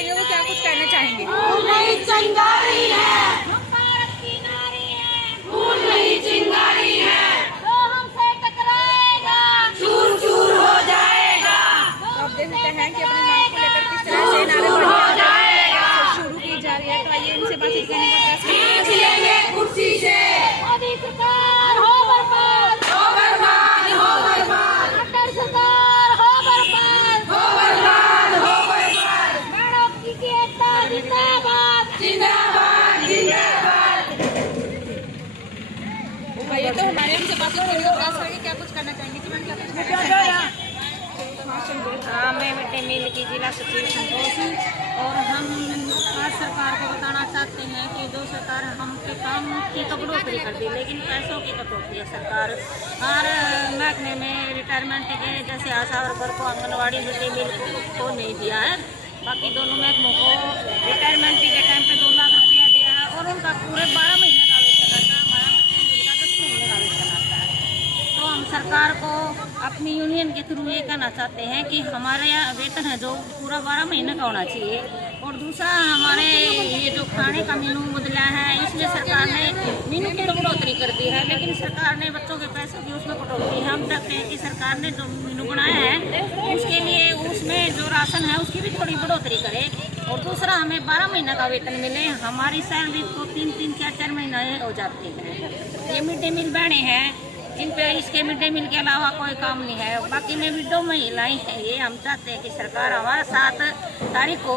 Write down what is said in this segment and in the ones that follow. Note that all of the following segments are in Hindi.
करेंगे, वो क्या कुछ कहना चाहेंगे? फूल नहीं चिंगारी है, हम भारत की नारी है। फूल नहीं चिंगारी है, जो हमसे टकराएगा चूर चूर हो जाएगा। तो आप देख सकते हैं कि अपनी मांग को लेकर किस तरह से नारेबाजी शुरू की जा रही है। तो आइए इनसे बातचीत करने का प्रयास खींच लेंगे कुर्सी से। मोदी सरकार हो बर्बाद, हो बर्बाद, हो बर्बाद। अटल सरकार हो बर्बाद, हो बर्बाद, हो बर्बाद। मैडम की एकता जिंदाबाद, जिंदाबाद, जिंदाबाद। आइए तो हमारे हमसे बातचीत करने का प्रयास करेंगे, क्या कुछ करना चाहेंगे? जी मैम, क्या कुछ कहना चाहेंगे? मैं मिड डे मील की जिला सचिव संतोष हूँ और हम आज सरकार को बताना चाहते हैं कि जो सरकार हम पे काम की तो बढ़ोतरी कर दी, लेकिन पैसों की कटौती है सरकार। हर महकमे में रिटायरमेंट के जैसे आशा वर्कर को आंगनबाड़ी मिड डे मील को नहीं दिया है, बाकी दोनों महकमों को रिटायरमेंट के टाइम पे 2 लाख रुपया दिया है और उनका पूरे 12 महीने का वेतन आता है। हमारा मिड डे मील का 10 महीने का वेतन आता है। तो हम सरकार को अपनी यूनियन के थ्रू ये कहना चाहते हैं कि हमारे यहाँ वेतन है जो पूरा 12 महीने का होना चाहिए। और दूसरा, हमारे ये जो खाने का मेनू बदला है, इसमें सरकार ने मेनू की तो बढ़ोतरी कर दी है, लेकिन सरकार ने बच्चों के पैसों की उसमें कटौती है। हम चाहते हैं कि सरकार ने जो मेनू बनाया है उसके लिए उसमें जो राशन है उसकी भी थोड़ी बढ़ोतरी करे। और दूसरा, हमें 12 महीने का वेतन मिले। हमारी सैलरी तो 3-3, 4-4 महीने हो जाती है। ये मिड डे मील बने हैं जिन पे इसके मिड डे मील के अलावा कोई काम नहीं है। बाकी में विडो महिलाएं हैं, ये हम चाहते हैं कि सरकार हमारा 7 तारीख को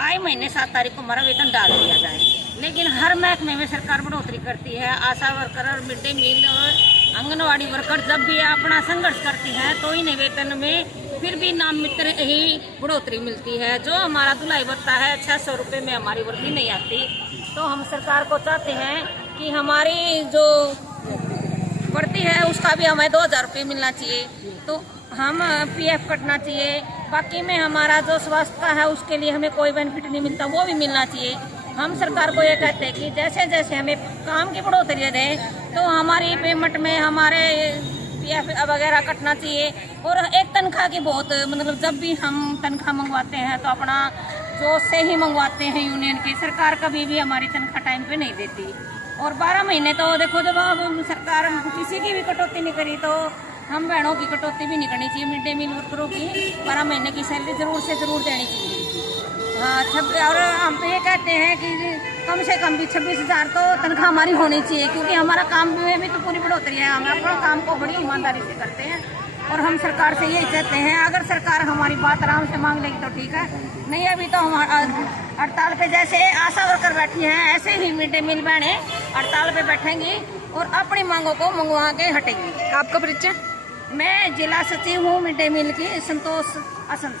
आए महीने 7 तारीख को हमारा वेतन डाल दिया जाए। लेकिन हर महकमे में सरकार बढ़ोतरी करती है। आशा वर्कर और मिड डे मील और आंगनबाड़ी वर्कर जब भी अपना संघर्ष करती हैं तो इन्हें वेतन में फिर भी नाम मित्र ही बढ़ोतरी मिलती है। जो हमारा धुलाई भत्ता है 600 रुपये में हमारी वर्दी नहीं आती। तो हम सरकार को चाहते हैं कि हमारी जो बढ़ती है उसका भी हमें 2000 रुपये मिलना चाहिए। तो हम PF कटना चाहिए। बाकी में हमारा जो स्वास्थ्य का है उसके लिए हमें कोई बेनिफिट नहीं मिलता, वो भी मिलना चाहिए। हम सरकार को ये कहते हैं कि जैसे जैसे हमें काम की बढ़ोतरी दे तो हमारी पेमेंट में हमारे PF वगैरह कटना चाहिए। और एक तनख्वाह की बहुत मतलब जब भी हम तनख्वाह मंगवाते हैं तो अपना जो से ही मंगवाते हैं यूनियन की। सरकार कभी भी हमारी तनख्वाह टाइम पे नहीं देती। और 12 महीने तो देखो, जब अब सरकार किसी की भी कटौती नहीं करी तो हम बहनों की कटौती भी नहीं करनी चाहिए। मिड डे मील वर्करों की 12 महीने की सैलरी जरूर से जरूर देनी चाहिए। हाँ, और हम तो ये कहते हैं कि कम से कम भी 26,000 तो तनख्वाह हमारी होनी चाहिए, क्योंकि हमारा काम में भी तो पूरी बढ़ोतरी है। हम अपना काम को बड़ी ईमानदारी से करते हैं और हम सरकार से यही चाहते हैं, अगर सरकार हमारी बात आराम से मांग लेगी तो ठीक है, नहीं अभी तो हम हड़ताल पे जैसे आशा वर्कर बैठी हैं ऐसे ही मिड डे मील बहने हड़ताल पे बैठेंगी और अपनी मांगों को मंगवा के हटेंगी। आपका परिचय? मैं जिला सचिव हूँ मिड डे मील की, संतोष असम।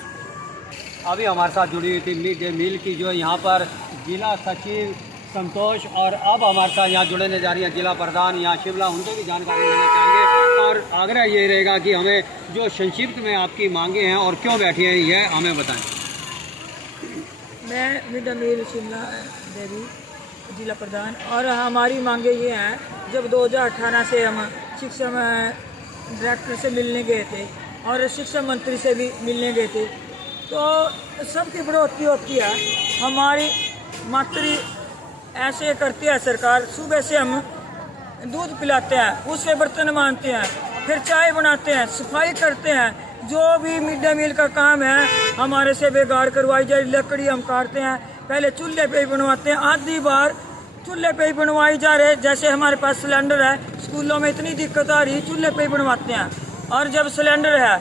अभी हमारे साथ जुड़ी हुई थी मिड डे मील की जो यहाँ पर जिला सचिव संतोष, और अब हमारे साथ यहाँ जुड़ने जा रही है जिला प्रधान यहाँ शिमला, उनसे भी जानकारी लेना चाहेंगे। और आग्रह ये रहेगा कि हमें जो संक्षिप्त में आपकी मांगे हैं और क्यों बैठी है ये हमें बताएं। मैं मिड डे मील शिमला देवी जिला प्रधान, और हमारी मांगे ये हैं, जब 2018 से हम शिक्षा डायरेक्टर से मिलने गए थे और शिक्षा मंत्री से भी मिलने गए थे तो सबकी बढ़ोतरी होती है। हमारी मातृ ऐसे करती है सरकार, सुबह से हम दूध पिलाते हैं, उससे बर्तन मांजते हैं, फिर चाय बनाते हैं, सफाई करते हैं, जो भी मिड डे मील का काम है हमारे से बेगार करवाई जाए। लकड़ी हम काटते हैं, पहले चूल्हे पे ही बनवाते हैं, आधी बार चूल्हे पे ही बनवाई जा रहे। जैसे हमारे पास सिलेंडर है, स्कूलों में इतनी दिक्कत आ रही, चूल्हे पे ही बनवाते हैं। और जब सिलेंडर है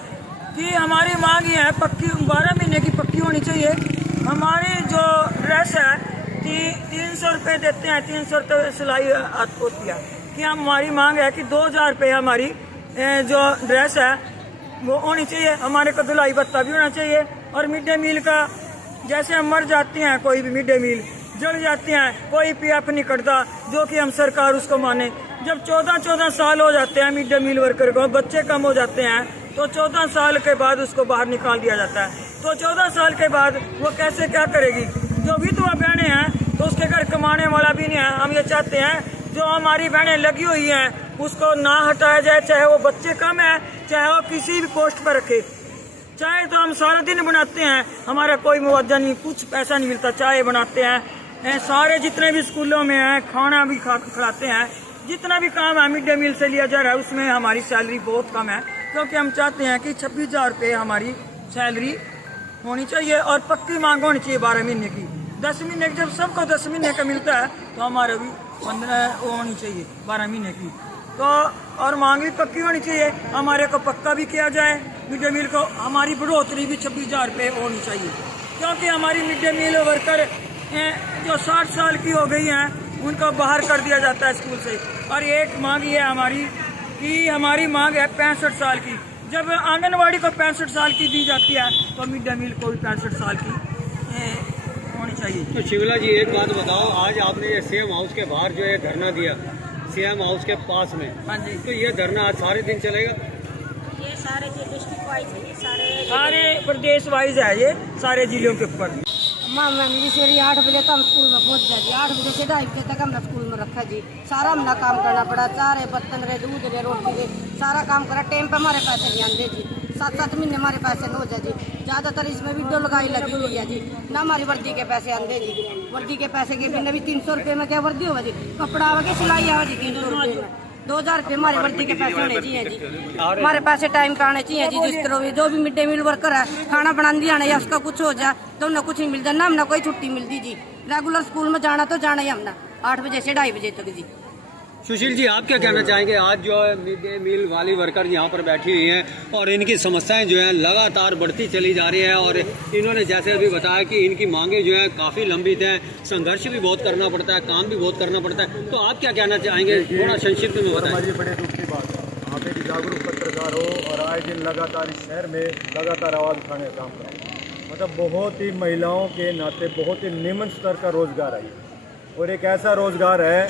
कि हमारी मांग ये है पक्की 12 महीने की पक्की होनी चाहिए। हमारी जो ड्रेस है 300 रुपये देते हैं, 300 रुपये सिलाई होती है कि हमारी मांग है कि 2000 रुपये हमारी जो ड्रेस है वो होनी चाहिए। हमारे को धुलाई भत्ता भी होना चाहिए। और मिड डे मील का जैसे हम मर जाते हैं, कोई भी मिड डे मील जल जाते हैं, कोई PF नहीं कटता, जो कि हम सरकार उसको माने। जब 14-14 साल हो जाते हैं मिड डे मील वर्कर को, बच्चे कम हो जाते हैं तो 14 साल के बाद उसको बाहर निकाल दिया जाता है। तो 14 साल के बाद वो कैसे क्या करेगी? जो विधवा बहनें हैं तो उसके घर कमाने वाला भी नहीं है। हम ये चाहते हैं जो हमारी बहनें लगी हुई हैं उसको ना हटाया जाए, चाहे वो बच्चे कम है, चाहे वो किसी भी पोस्ट पर रखे। चाय तो हम सारा दिन बनाते हैं, हमारा कोई मुआवजा नहीं, कुछ पैसा नहीं मिलता, चाय बनाते हैं। सारे जितने भी स्कूलों में हैं खाना भी खिलाते हैं, जितना भी काम है मिड डे मील से लिया जा रहा है उसमें हमारी सैलरी बहुत कम है, क्योंकि हम चाहते हैं कि 26,000 रुपये हमारी सैलरी होनी चाहिए और पक्की मांग होनी चाहिए 12 महीने की। 10 महीने की जब सबको 10 महीने का मिलता है तो हमारे भी 15 होनी चाहिए 12 महीने की, तो और मांग भी पक्की होनी चाहिए, हमारे को पक्का भी किया जाए मिड डे मील को। हमारी बढ़ोतरी भी 26,000 रुपये होनी चाहिए, क्योंकि हमारी मिड डे मील वर्कर जो 60 साल की हो गई हैं उनको बाहर कर दिया जाता है स्कूल से। और एक मांग ये है हमारी कि हमारी मांग है 65 साल की। जब आंगनवाड़ी को 65 साल की दी जाती है तो मिड डे मील को भी 65 साल की होनी चाहिए। तो शिवला जी एक बात बताओ, आज आपने ये सीएम हाउस के बाहर जो है धरना दिया, सीएम हाउस के पास में, हाँ जी, तो ये धरना आज सारे दिन चलेगा? ये सारे जो डिस्ट्रिक्ट वाइज है, सारे प्रदेश वाइज है, ये सारे जिलों के ऊपर। मैम सवेरे 8 बजे तो हम स्कूल में पहुंच जाए जी, 8 बजे से 2:30 बजे तक हमने स्कूल में रखा जी। सारा हमने काम करना पड़ा, चारे बर्तन रे, दूध रे, रोटी रे, सारा काम करा। टाइम पे हमारे पैसे नहीं आते जी, 7-7 महीने हमारे पैसे न हो जाए जी। ज़्यादातर इसमें वीडियो लगाई लगी हुई है जी, ना हमारी वर्दी के पैसे आते जी। वर्दी के पैसे के बिना भी 300 रुपये में क्या वर्दी होगा जी, कपड़ा आवा के सिलाई आवा जी 300 रुपये में। 2,000 रुपये हमारी वर्दी के पैसे होने चाहिए जी, हमारे पैसे टाइम पे आने चाहिए जी। जिस तरह भी जो भी मिड डे मील वर्कर है खाना बना दिया ना, या उसका कुछ हो जाए तो उन्हें कुछ नहीं मिलता, ना हमने कोई छुट्टी मिलती जी। रेगुलर स्कूल में जाना तो जाना ही हमने 8 बजे से 2:30 बजे तक जी। सुशील जी आप क्या कहना चाहेंगे? आज जो है मिड डे मील वाली वर्कर यहाँ पर बैठी हुई हैं और इनकी समस्याएं जो हैं लगातार बढ़ती चली जा रही हैं, और इन्होंने जैसे अभी बताया कि इनकी मांगें जो हैं काफ़ी लंबित हैं, संघर्ष भी बहुत करना पड़ता है, काम भी बहुत करना पड़ता है, तो आप क्या कहना चाहेंगे? थोड़ा संक्षिप्त में बताएं। हमारी बड़े दुख की बात है, आप एक जागरूक पत्रकार हो और आए दिन लगातार इस शहर में लगातार आवाज़ उठाने का काम करो। मतलब बहुत ही महिलाओं के नाते बहुत ही निम्न स्तर का रोज़गार है, और एक ऐसा रोज़गार है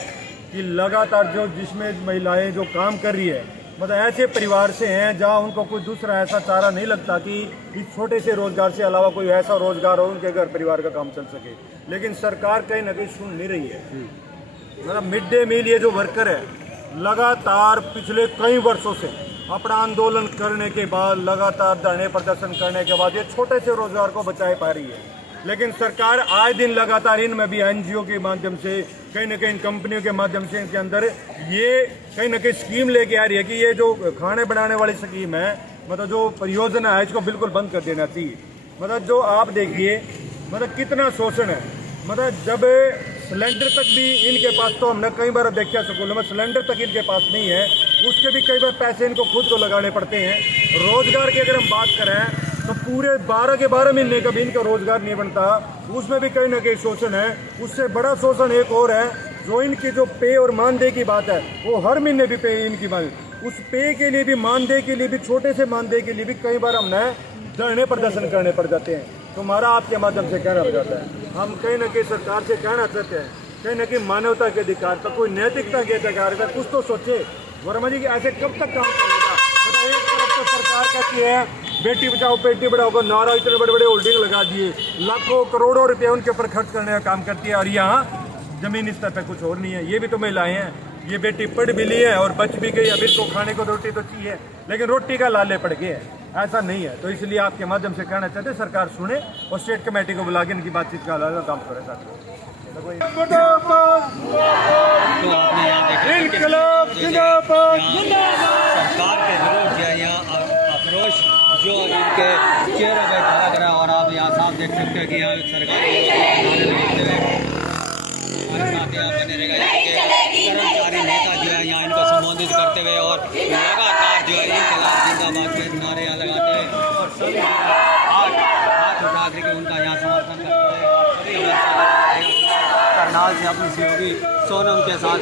कि लगातार जो जिसमें महिलाएं जो काम कर रही है, मतलब ऐसे परिवार से हैं जहां उनको कोई दूसरा ऐसा चारा नहीं लगता कि इस छोटे से रोज़गार से अलावा कोई ऐसा रोज़गार हो उनके घर परिवार का काम चल सके, लेकिन सरकार कहीं ना कहीं सुन नहीं रही है। मतलब मिड डे मील ये जो वर्कर है लगातार पिछले कई वर्षों से अपना आंदोलन करने के बाद, लगातार धरने प्रदर्शन करने के बाद ये छोटे से रोज़गार को बचा पा रही है, लेकिन सरकार आए दिन लगातार इनमें भी एनजीओ के माध्यम से, कहीं ना कहीं कंपनियों के माध्यम से इनके अंदर ये कहीं ना कहीं स्कीम लेके आ रही है कि ये जो खाने बनाने वाली स्कीम है, मतलब जो परियोजना है, इसको बिल्कुल बंद कर देना चाहिए। मतलब जो आप देखिए मतलब कितना शोषण है, मतलब जब सिलेंडर तक भी इनके पास, तो हमने कई बार देखा स्कूलों में सिलेंडर तक इनके पास नहीं है, उसके भी कई बार पैसे इनको खुद को लगाने पड़ते हैं। रोजगार की अगर हम बात करें तो पूरे 12 के 12 महीने का भी इनका रोजगार नहीं बनता, उसमें भी कहीं ना कहीं शोषण है। उससे बड़ा शोषण एक और है, जो इनकी जो पे और मानदेय की बात है, वो हर महीने भी पे इनकी मांग, उस पे के लिए भी, मानदेय के लिए भी, छोटे से मानदेय के लिए भी कई बार हमने धरने प्रदर्शन करने पड़ जाते हैं। तो हमारा आपके माध्यम से कहना जाता है, हम कहीं ना कहीं सरकार से कहना चाहते हैं, कहीं ना कहीं मानवता के अधिकार पर, कोई नैतिकता के अधिकार पर कुछ तो सोचे। वर्मा जी कि ऐसे कब तक काम चलेगा? मतलब एक तरफ तो सरकार कहती है बेटी बचाओ बेटी पढ़ाओ का नारा, इतने बड़े बड़े होल्डिंग लगा दिए, लाखों करोड़ों रुपए उनके ऊपर खर्च करने का काम करती है, और यहाँ जमीनी स्तर पर कुछ और नहीं है। ये भी तो महिलाएं हैं, ये बेटी पढ़ भी ली है और बच भी गई, अभी तो खाने को रोटी तो चाहिए, लेकिन रोटी का लाले पड़ गए हैं, ऐसा नहीं है। तो इसलिए आपके माध्यम से कहना चाहते हैं सरकार सुने और स्टेट कमेटी को बुला के इनकी बातचीत का काम करे। सरकार के विरोध यहाँ आक्रोश जो इनके चेहरों पर खड़ा करा, और आप यहाँ साफ देख सकते हैं कि यहाँ सरकारी बने रहेगा। कर्मचारी नेता जो है यहाँ इनको संबोधित करते हुए और लगातार जो है इनकलाब जिंदाबाद के नारे यहाँ लगाते हैं, और सभी हाथ उठा करके उनका यहाँ समर्थन करते हैं। करनाल से अपनी सहयोगी सोनम के साथ